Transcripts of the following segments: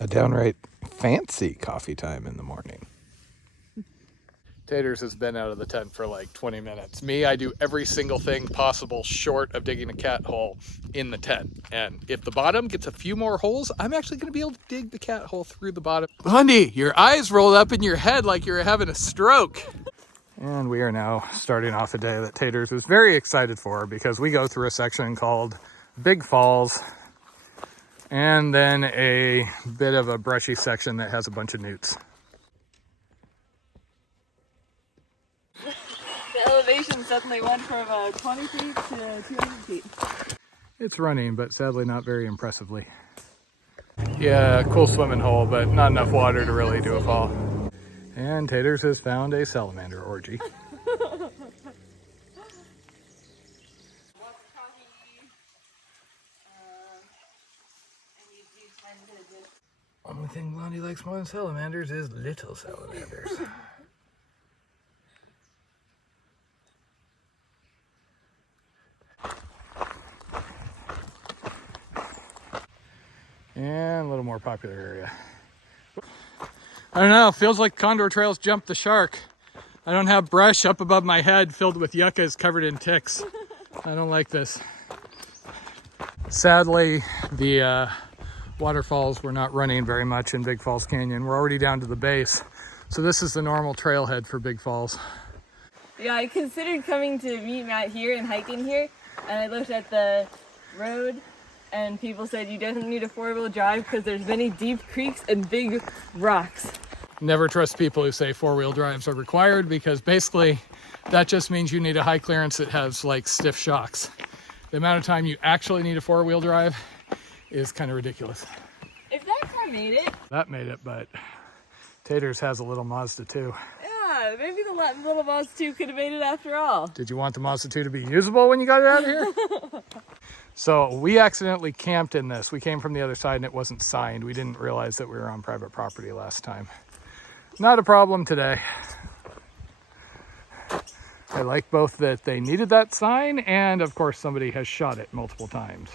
A downright fancy coffee time in the morning. Taters has been out of the tent for like 20 minutes. Me, I do every single thing possible short of digging a cat hole in the tent. And if the bottom gets a few more holes, I'm actually gonna be able to dig the cat hole through the bottom. Blondie, your eyes rolled up in your head like you're having a stroke. And we are now starting off a day that Taters is very excited for because we go through a section called Big Falls and then a bit of a brushy section that has a bunch of newts. The elevation suddenly went from 20 feet to 200 feet. It's running, but sadly not very impressively. Yeah, cool swimming hole, but not enough water to really do a fall. And Taters has found a salamander orgy. Only thing Blondie likes more than salamanders is little salamanders. And a little more popular area. I don't know, feels like Condor trails jumped the shark. I don't have brush up above my head filled with yuccas covered in ticks. I don't like this. Sadly, the waterfalls were not running very much in Big Falls Canyon. We're already down to the base. So this is the normal trailhead for Big Falls. Yeah, I considered coming to meet Matt here and hiking here, and I looked at the road and people said you definitely need a four-wheel drive because there's many deep creeks and big rocks. Never trust people who say four-wheel drives are required because basically that just means you need a high clearance that has like stiff shocks. The amount of time you actually need a four-wheel drive is kind of ridiculous. If that car made it. That made it, but Taters has a little Mazda 2. Yeah, maybe the little Mazda 2 could have made it after all. Did you want the Mazda 2 to be usable when you got it out of here? So we accidentally camped in this. We came from the other side and it wasn't signed. We didn't realize that we were on private property last time. Not a problem today. I like both that they needed that sign and of course somebody has shot it multiple times.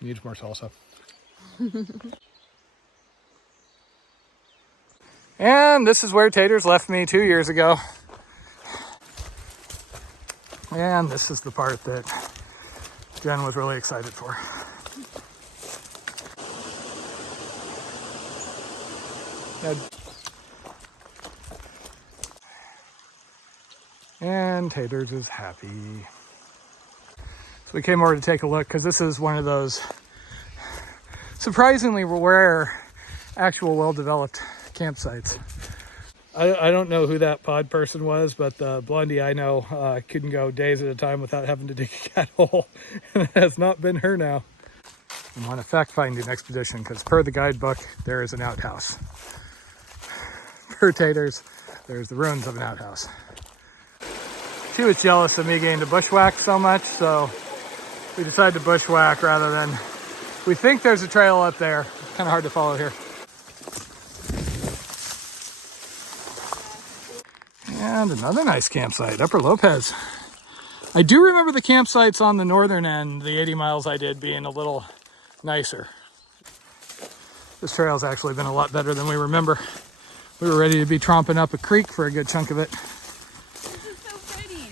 Needs more salsa. And this is where Taters left me 2 years ago. And this is the part that Jen was really excited for. And Taters is happy. So we came over to take a look because this is one of those surprisingly rare, actual well-developed campsites. I don't know who that pod person was, but the Blondie I know couldn't go days at a time without having to dig a cat hole. And it has not been her now. I'm on a fact-finding expedition because per the guidebook, there is an outhouse. Per Taters, there's the ruins of an outhouse. She was jealous of me getting to bushwhack so much, so we decided to bushwhack rather than... We think there's a trail up there. It's kind of hard to follow here. And another nice campsite, Upper Lopez. I do remember the campsites on the northern end, the 80 miles I did, being a little nicer. This trail's actually been a lot better than we remember. We were ready to be tromping up a creek for a good chunk of it. This is so pretty.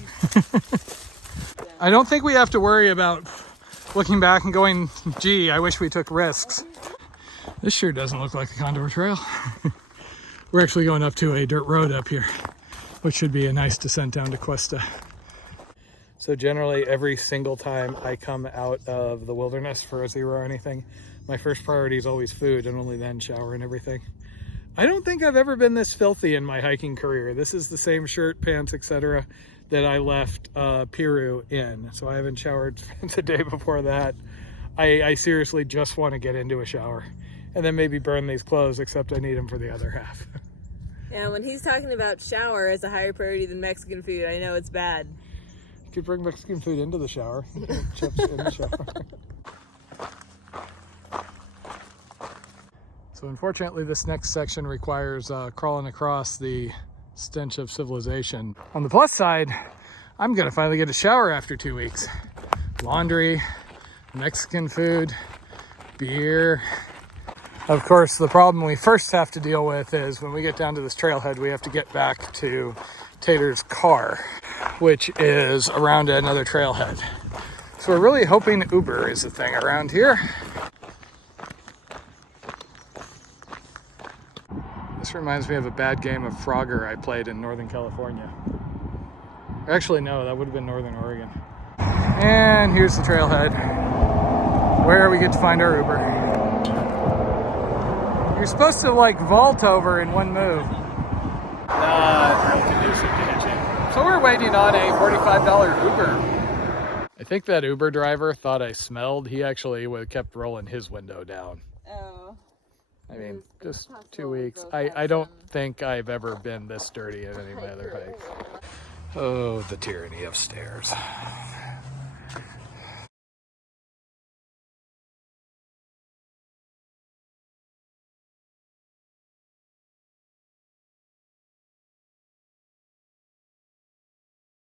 I don't think we have to worry about looking back and going, gee, I wish we took risks. This sure doesn't look like a Condor trail. We're actually going up to a dirt road up here, which should be a nice descent down to Cuesta. So generally every single time I come out of the wilderness for a zero or anything, my first priority is always food and only then shower and everything. I don't think I've ever been this filthy in my hiking career. This is the same shirt, pants, etc. that I left Peru in. So I haven't showered since the day before that. I seriously just want to get into a shower and then maybe burn these clothes, except I need them for the other half. Yeah, when he's talking about shower as a higher priority than Mexican food, I know it's bad. You could bring Mexican food into the shower. Chips in the shower. So unfortunately, this next section requires crawling across the stench of civilization. On the plus side, I'm gonna finally get a shower after 2 weeks. Laundry, Mexican food, beer. Of course, the problem we first have to deal with is when we get down to this trailhead, we have to get back to Tater's car, which is around another trailhead. So we're really hoping Uber is the thing around here. This reminds me of a bad game of Frogger I played in Northern California. Actually, no, that would have been Northern Oregon. And here's the trailhead, where we get to find our Uber. You're supposed to like vault over in one move. Not real conducive to hitching. So we're waiting on a $45 Uber. I think that Uber driver thought I smelled. He actually kept rolling his window down. Oh. I mean, just 2 weeks. I don't think I've ever been this dirty at any of my other hikes. Oh, the tyranny of stairs.